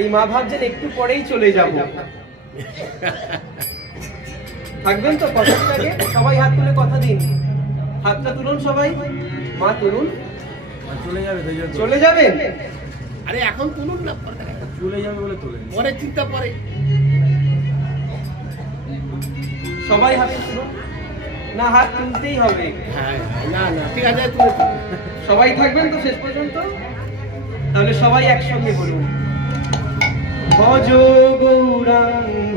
এই মা ভাবছেন একটু পরেই চলে যাব। থাকবেন তো কথাটাকে? সবাই হাত তুলে কথা দিন। হাতটা তুলুন সবাই। মা তুলুন। চলে যাবে, চলে যাবেন? আরে এখন তুলুন না, চলে যাবে বলে তোলে, পরে চিন্তা পরে। সবাই হাত তুলুন। না, হাত তুলতেই হবে। হ্যাঁ, না না ঠিক আছে, তুলে সবাই থাকবেন তো শেষ পর্যন্ত? তাহলে সবাই একসঙ্গে বলুন, ভজ গৌরাঙ্গ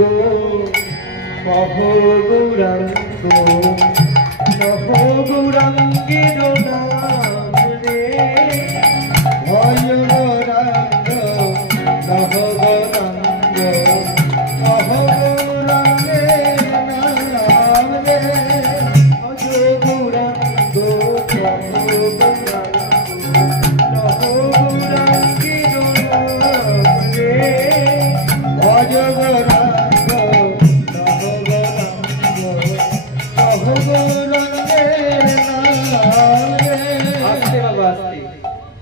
কহ গৌরাঙ্গ কহ গৌরাঙ্গের নাম রে, ভজ গৌরাঙ্গ কহ গৌরাঙ্গ কহ গৌরাঙ্গের নাম রে, ভজ গৌরাঙ্গ কহ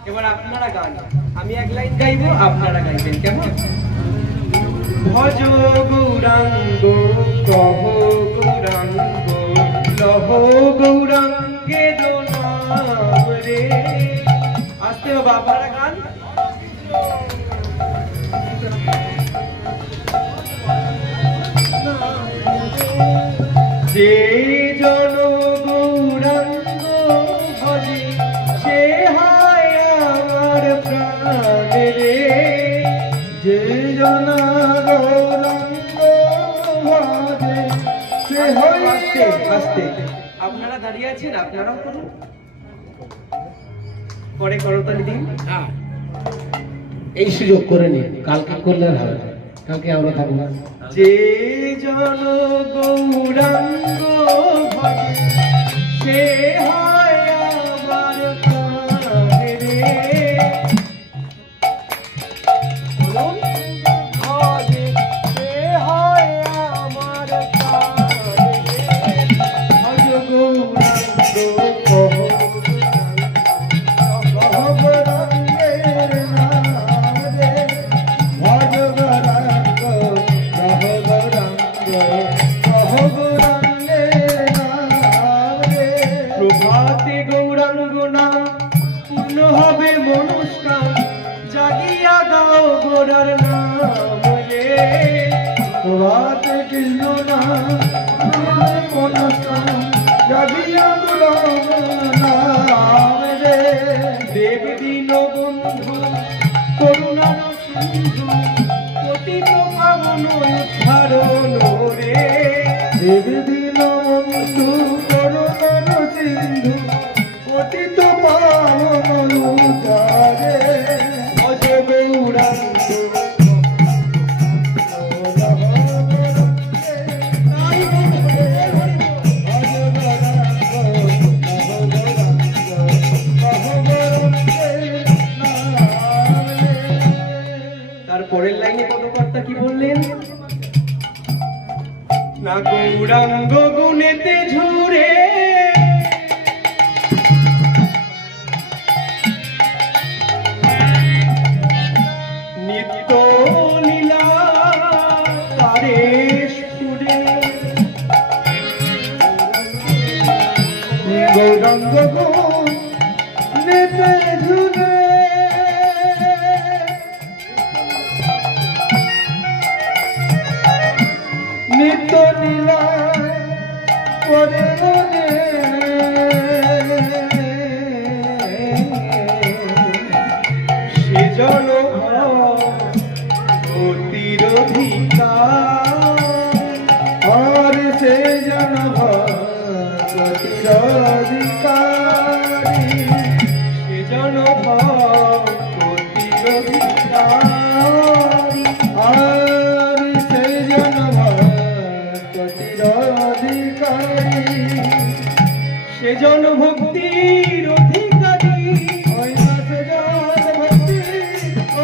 এবার আপনারা গান, আমি এক লাইন গাইবো, আপনারা গাইবেন, কেমন? ভজ গৌরাঙ্গ কহ গৌরাঙ্গ লহ গৌরাঙ্গের নাম রে। আসতে হবে, আপনারা গান। যে জন গৌরাঙ্গ ভজে সে হয় আমার প্রাণ রে, যে জন গৌরাঙ্গ ভজে সে হয়। আস্তে আস্তে, আপনারা দাঁড়িয়ে আছেন, আপনারাও করুন, পরে করতালি দিন। এই সুযোগ করে নিন, কালকে করলে হবে, কালকে আমরা থাকবো। যে জন গৌরাঙ্গ ভজে সে হয় আমার প্রাণ রে, বলুন, ভজে সে হয় আমার প্রাণ রে, ভজ গৌরাঙ্গ কহ প্রভাতে গৌরাঙ্গ নাম পূর্ণ হবে মনস্কাম, জাগিয়া গাও গোরার নাম রে, প্রভাতে কৃষ্ণ নাম মনস্কাম, জাগিয়া গোরার নাম রে, দেব দীন বন্ধু করুণার সিন্ধু পতিত পাবন উদ্ধারণ রে, দেব দীন বন্ধু করুণার সিন্ধু পতিত পাবন উদ্ধারে, ভজ গৌরাঙ্গ পরের লাইনে পদকর্তা কি বললেন? না গৌরাঙ্গ গুণেতে ঝুরে নিত্য লীলা তারে সুরে, গৌরাঙ্গ গুণেতে ঝুরে নিত্য লীলা করে মনে, সেজন ভক্তির অধিকার, আর সেজন ভক্তির অধিকারী, সেজন ভক্তির অধিকারী, আর সেজন সেজন ভক্তির অধিকারী, সেজন ভক্তির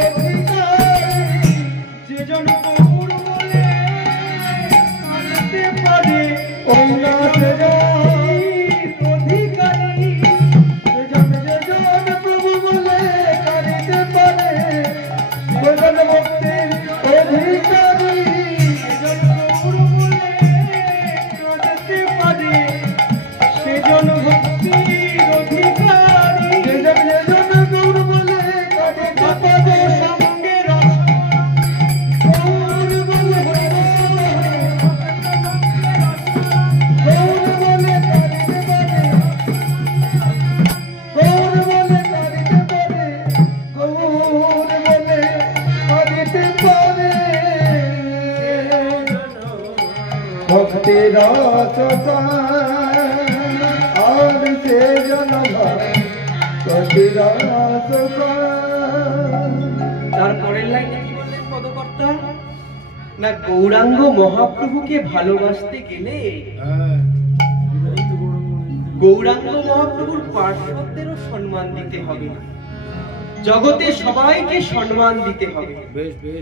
অধিকারী, যেজন গৌর বলে কাঁদতে পারে, ওই না সেজন অধিকারী, কতে রস আর সে জনম কতে রস তারপরের লাইনে কি বললেন পদকর্তা? না গৌরাঙ্গ মহাপ্রভুকে ভালোবাসতে গেলে এই তো গৌরাঙ্গ মহাপ্রভুর পার্শ্বদেরও সম্মান দিতে হবে, জগতে সবাইকে সম্মান দিতে হবে। বেশ বেশ